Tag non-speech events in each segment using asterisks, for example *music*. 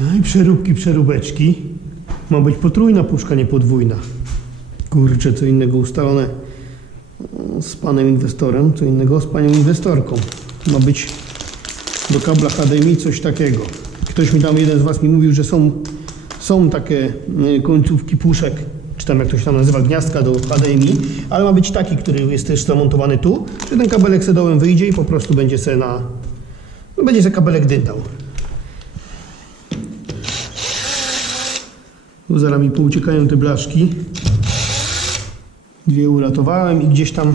No i przeróbki, przeróbeczki. Ma być potrójna puszka, nie podwójna. Kurczę, co innego ustalone z panem inwestorem, co innego z panią inwestorką. Ma być do kabla HDMI coś takiego. Ktoś mi tam, jeden z was mi mówił, że są, są takie y, końcówki puszek, czy tam jak to się tam nazywa, gniazdka do HDMI, ale ma być taki, który jest też zamontowany tu, że ten kabelek se dołem wyjdzie i po prostu będzie se na... No będzie se kabelek dyndał. Zaraz mi pouciekają te blaszki. Dwie uratowałem i gdzieś tam,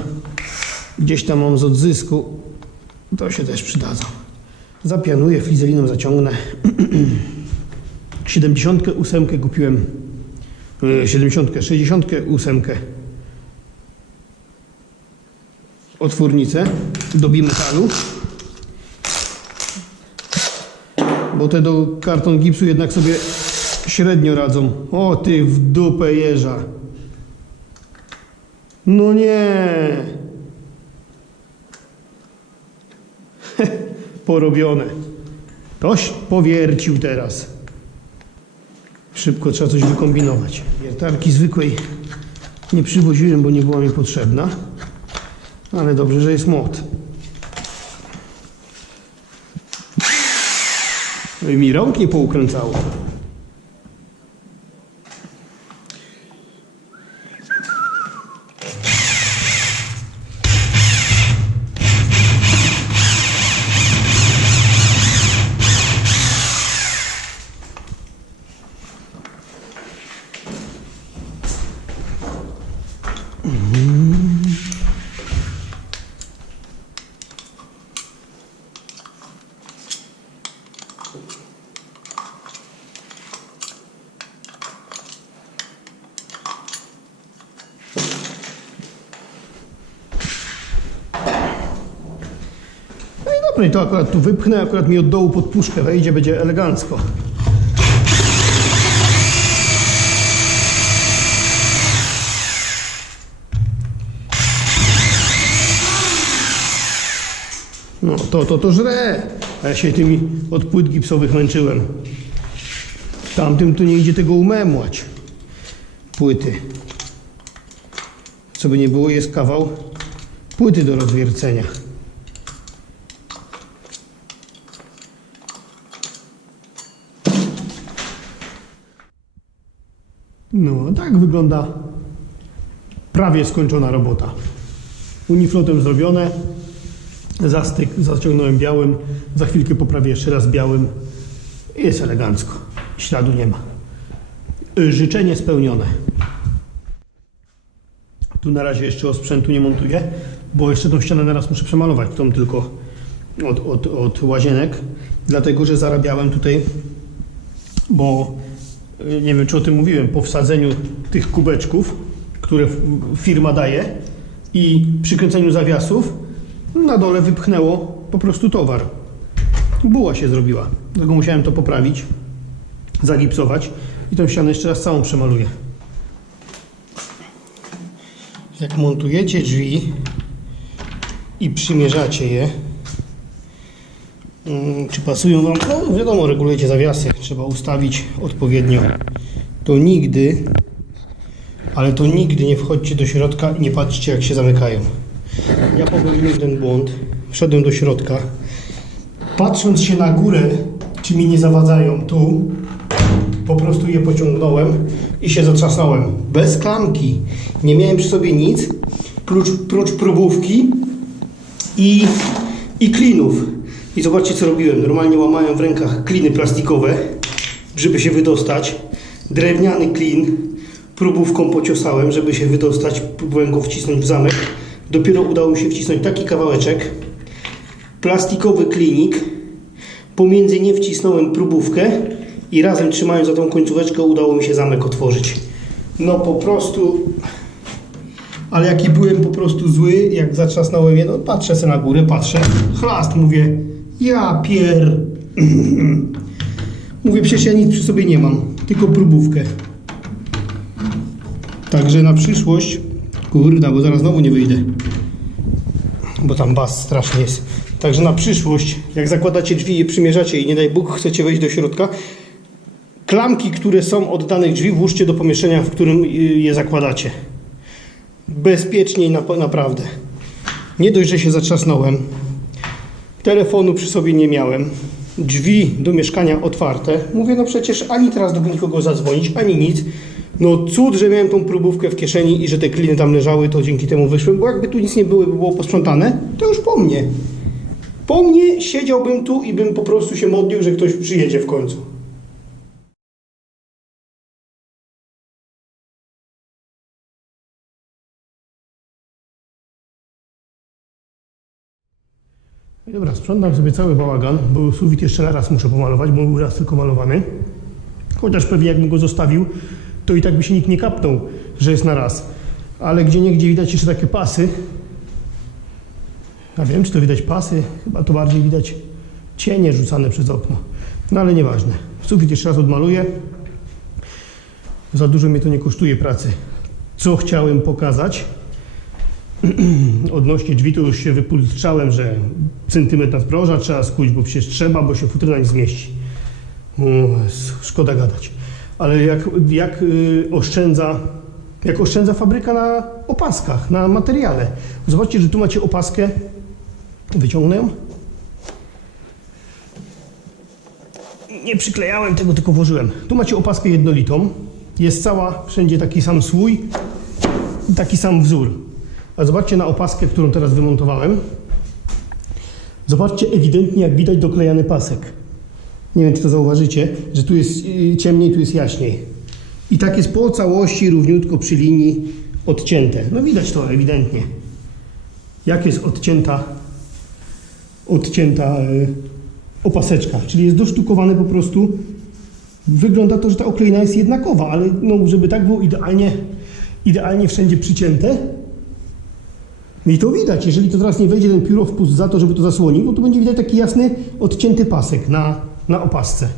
gdzieś tam mam z odzysku. To się też przydadzą. Zapianuję, flizeliną zaciągnę. *clears throat* 78 kupiłem. e, 70, 68 otwórnicę do bimetalu. Bo te do karton gipsu jednak sobie średnio radzą. O ty w dupę jeża. No nie. *laughs* Porobione. Toś powiercił teraz. Szybko trzeba coś wykombinować. Wiertarki zwykłej nie przywoziłem, bo nie była mi potrzebna. Ale dobrze, że jest młot. No mi rąk nie poukręcało. No i to akurat tu wypchnę, akurat mi od dołu pod puszkę wejdzie, będzie elegancko. No to, to, to żre. A ja się tymi od płyt gipsowych męczyłem. Tamtym to nie idzie tego umemłać. Płyty. Co by nie było, jest kawał płyty do rozwiercenia. No, tak wygląda prawie skończona robota. Uniflotem zrobione, zastyk zaciągnąłem białym, za chwilkę poprawię jeszcze raz białym. Jest elegancko, śladu nie ma. Y, Życzenie spełnione. Tu na razie jeszcze osprzętu nie montuję, bo jeszcze tą ścianę teraz muszę przemalować, tą tylko od, od, od łazienek, dlatego że zarabiałem tutaj, bo nie wiem czy o tym mówiłem, po wsadzeniu tych kubeczków, które firma daje i przykręceniu zawiasów, na dole wypchnęło po prostu towar. Buła się zrobiła, dlatego musiałem to poprawić, zagipsować i tą ścianę jeszcze raz całą przemaluję. Jak montujecie drzwi i przymierzacie je, czy pasują Wam, no wiadomo, regulujecie zawiasy, trzeba ustawić odpowiednio. To nigdy, ale to nigdy nie wchodźcie do środka i nie patrzcie jak się zamykają. Ja popełniłem ten błąd, wszedłem do środka, patrząc się na górę, czy mi nie zawadzają tu, po prostu je pociągnąłem i się zatrzasnąłem. Bez klamki. Nie miałem przy sobie nic, prócz, prócz próbówki i, i klinów. I zobaczcie co robiłem. Normalnie łamałem w rękach kliny plastikowe, żeby się wydostać. Drewniany klin próbówką pociosałem, żeby się wydostać. Próbowałem go wcisnąć w zamek. Dopiero udało mi się wcisnąć taki kawałeczek. Plastikowy klinik. Pomiędzy nie wcisnąłem próbówkę i razem trzymając za tą końcóweczkę udało mi się zamek otworzyć. No po prostu... Ale jaki byłem po prostu zły, jak zatrzasnąłem je, no patrzę sobie na górę, patrzę, chlast, mówię, ja pier... *clears throat* mówię, przecież ja nic przy sobie nie mam, tylko próbówkę. Także na przyszłość, kurda, bo zaraz znowu nie wyjdę bo tam bas strasznie jest. Także na przyszłość, jak zakładacie drzwi i przymierzacie i nie daj Bóg chcecie wejść do środka, klamki, które są od danych drzwi, włóżcie do pomieszczenia, w którym y, je zakładacie. Bezpieczniej na, naprawdę. Nie dość, że się zatrzasnąłem. Telefonu przy sobie nie miałem. Drzwi do mieszkania otwarte. Mówię, no przecież ani teraz do nikogo zadzwonić, ani nic. No cud, że miałem tą próbówkę w kieszeni i że te kliny tam leżały, to dzięki temu wyszły, bo jakby tu nic nie było, by było posprzątane, to już po mnie. Po mnie siedziałbym tu i bym po prostu się modlił, że ktoś przyjedzie w końcu. Dobra, sprzątam sobie cały bałagan, bo sufit jeszcze raz muszę pomalować, bo był raz tylko malowany. Chociaż pewnie jakbym go zostawił, to i tak by się nikt nie kapnął, że jest na raz. Ale gdzie niegdzie widać jeszcze takie pasy. Ja wiem, czy to widać pasy, chyba to bardziej widać cienie rzucane przez okno. No ale nieważne. Sufit jeszcze raz odmaluję. Za dużo mnie to nie kosztuje pracy. Co chciałem pokazać? *clears throat* Odnośnie drzwi to już się wypulstrzałem, że centymetr nadproża trzeba skuć, bo przecież trzeba, bo się futryna nie zmieści. O, s- szkoda gadać. Ale jak, jak y, oszczędza, jak oszczędza fabryka na opaskach, na materiale. Zobaczcie, że tu macie opaskę. Wyciągnę ją. Nie przyklejałem tego, tylko włożyłem. Tu macie opaskę jednolitą. Jest cała, wszędzie taki sam słój, taki sam wzór. A zobaczcie na opaskę, którą teraz wymontowałem. Zobaczcie ewidentnie, jak widać doklejany pasek. Nie wiem, czy to zauważycie, że tu jest y, ciemniej, tu jest jaśniej. I tak jest po całości, równiutko przy linii odcięte. No widać to ewidentnie. Jak jest odcięta, odcięta y, opaseczka. Czyli jest dosztukowane po prostu. Wygląda to, że ta oklejna jest jednakowa, ale no, żeby tak było idealnie, idealnie wszędzie przycięte, i to widać, jeżeli to teraz nie wejdzie ten pióro wpust za to, żeby to zasłonił, no to będzie widać taki jasny, odcięty pasek na, na opasce.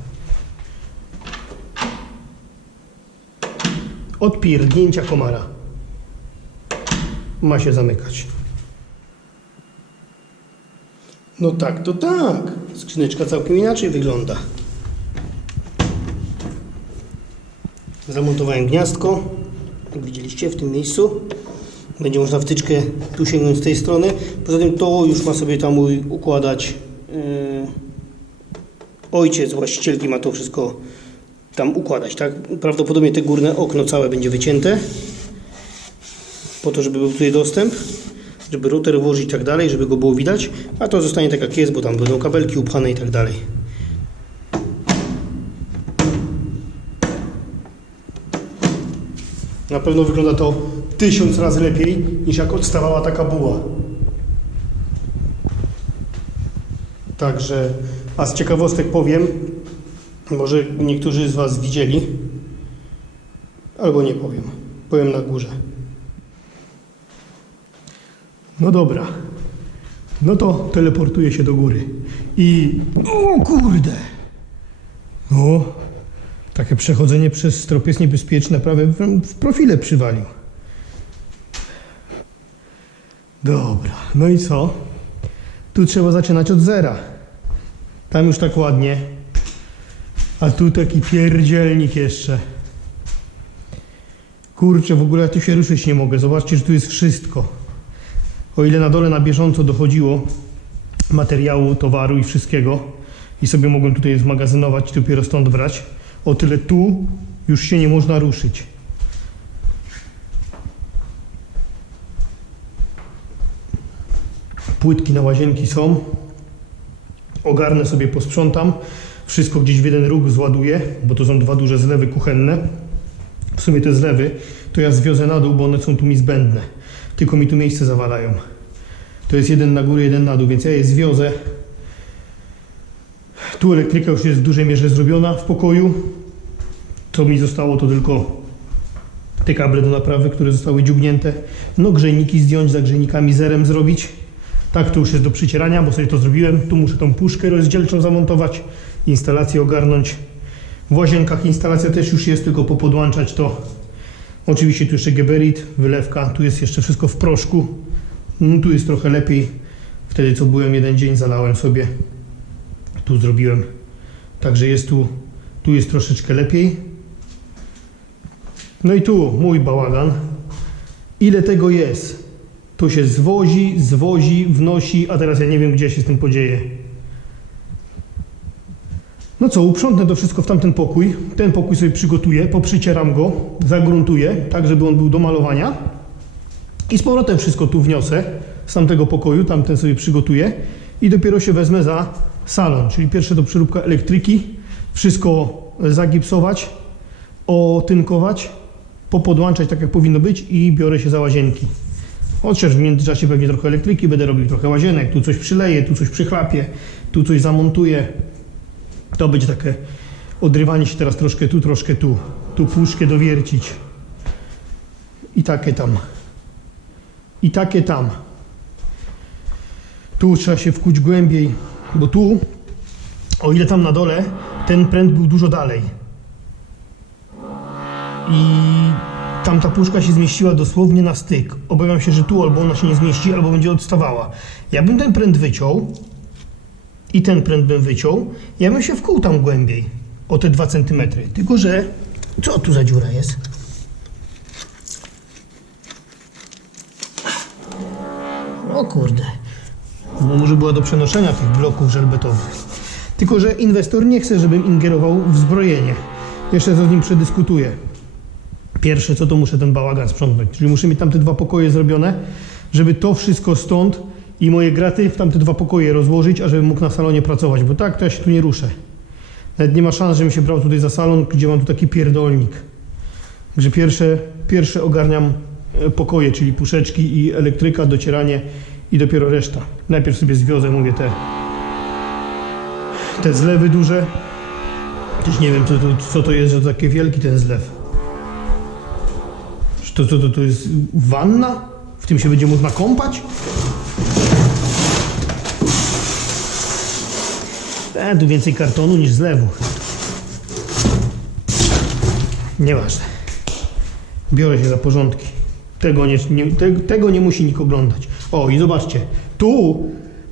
Od pierdnięcia komara. Ma się zamykać. No tak, to tak. Skrzyneczka całkiem inaczej wygląda. Zamontowałem gniazdko, jak widzieliście w tym miejscu. Będzie można wtyczkę tu sięgnąć z tej strony. Poza tym to już ma sobie tam układać yy, ojciec, właścicielki ma to wszystko tam układać, tak? Prawdopodobnie te górne okno całe będzie wycięte po to, żeby był tutaj dostęp, żeby router włożyć i tak dalej, żeby go było widać, a to zostanie tak jak jest, bo tam będą kabelki upchane i tak dalej. Na pewno wygląda to tysiąc razy lepiej niż jak odstawała taka buła. Także, a z ciekawostek powiem, może niektórzy z Was widzieli, albo nie powiem. Powiem na górze. No dobra. No to teleportuję się do góry. I. O kurde! O, takie przechodzenie przez strop jest niebezpieczne, prawie w, w profile przywalił. Dobra, no i co? Tu trzeba zaczynać od zera. Tam już tak ładnie. A tu taki pierdzielnik jeszcze. Kurczę, w ogóle ja tu się ruszyć nie mogę. Zobaczcie, że tu jest wszystko. O ile na dole na bieżąco dochodziło materiału, towaru i wszystkiego i sobie mogłem tutaj zmagazynować i dopiero stąd brać, o tyle tu już się nie można ruszyć. Płytki na łazienki są. Ogarnę sobie, posprzątam. Wszystko gdzieś w jeden róg zładuję, bo to są dwa duże zlewy kuchenne. W sumie te zlewy to ja zwiozę na dół, bo one są tu mi zbędne. Tylko mi tu miejsce zawalają. To jest jeden na górę, jeden na dół, więc ja je zwiozę. Tu elektryka już jest w dużej mierze zrobiona w pokoju. Co mi zostało to tylko te kable do naprawy, które zostały dziugnięte. No grzejniki zdjąć, za grzejnikami zerem zrobić. Tak, to już jest do przycierania, bo sobie to zrobiłem. Tu muszę tą puszkę rozdzielczą zamontować, instalację ogarnąć. W łazienkach instalacja też już jest, tylko popodłączać to. Oczywiście tu jeszcze geberit, wylewka, tu jest jeszcze wszystko w proszku. Mm, Tu jest trochę lepiej. Wtedy co byłem jeden dzień zalałem sobie. Tu zrobiłem. Także jest tu Tu jest troszeczkę lepiej. No i tu mój bałagan. Ile tego jest? To się zwozi, zwozi, wnosi, a teraz ja nie wiem, gdzie się z tym podzieje. No co, uprzątnę to wszystko w tamten pokój. Ten pokój sobie przygotuję, poprzycieram go, zagruntuję, tak żeby on był do malowania. I z powrotem wszystko tu wniosę z tamtego pokoju, tamten sobie przygotuję i dopiero się wezmę za salon, czyli pierwsze to przeróbka elektryki, wszystko zagipsować, otynkować, popodłączać tak jak powinno być i biorę się za łazienki. Chociaż w międzyczasie pewnie trochę elektryki będę robił, trochę łazienek, tu coś przyleję, tu coś przychlapię, tu coś zamontuję. To będzie takie odrywanie się teraz troszkę tu, troszkę tu. Tu puszkę dowiercić. I takie tam. I takie tam. Tu trzeba się wkuć głębiej, bo tu, o ile tam na dole, ten pręt był dużo dalej. I tam ta puszka się zmieściła dosłownie na styk. Obawiam się, że tu albo ona się nie zmieści, albo będzie odstawała. Ja bym ten pręt wyciął i ten pręt bym wyciął, ja bym się wkuł tam głębiej, o te 2 cm. Tylko, że co tu za dziura jest? O kurde. No może była do przenoszenia tych bloków żelbetowych. Tylko, że inwestor nie chce, żebym ingerował w zbrojenie. Jeszcze z nim przedyskutuję. Pierwsze, co to muszę ten bałagan sprzątnąć. Czyli muszę mieć tamte dwa pokoje zrobione, żeby to wszystko stąd i moje graty w tamte dwa pokoje rozłożyć, a mógł na salonie pracować, bo tak to ja się tu nie ruszę. Nawet nie ma szans, żebym się brał tutaj za salon, gdzie mam tu taki pierdolnik. Także pierwsze, pierwsze ogarniam e, pokoje, czyli puszeczki i elektryka, docieranie i dopiero reszta. Najpierw sobie zwiozę, mówię, te, te zlewy duże. Też nie wiem, co to, co to jest, że to takie wielki ten zlew. To, to, to, to jest wanna? W tym się będzie można kąpać? E, tu więcej kartonu niż zlewu. Nieważne. Biorę się za porządki. Tego nie, nie, te, tego nie musi nikt oglądać. O, i zobaczcie. Tu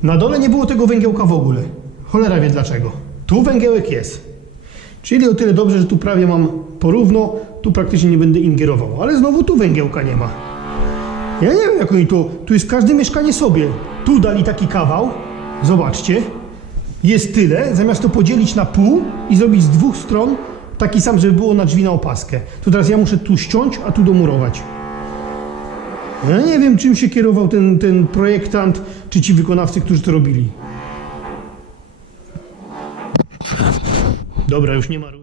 na dole nie było tego węgiełka w ogóle. Cholera wie dlaczego. Tu węgiełek jest. Czyli o tyle dobrze, że tu prawie mam porówno, tu praktycznie nie będę ingerował. Ale znowu tu węgiełka nie ma. Ja nie wiem, jak oni to. Tu jest każde mieszkanie sobie. Tu dali taki kawał. Zobaczcie. Jest tyle, zamiast to podzielić na pół i zrobić z dwóch stron taki sam, żeby było na drzwi na opaskę. To teraz ja muszę tu ściąć, a tu domurować. Ja nie wiem, czym się kierował ten, ten projektant, czy ci wykonawcy, którzy to robili. Dobra, już nie ma.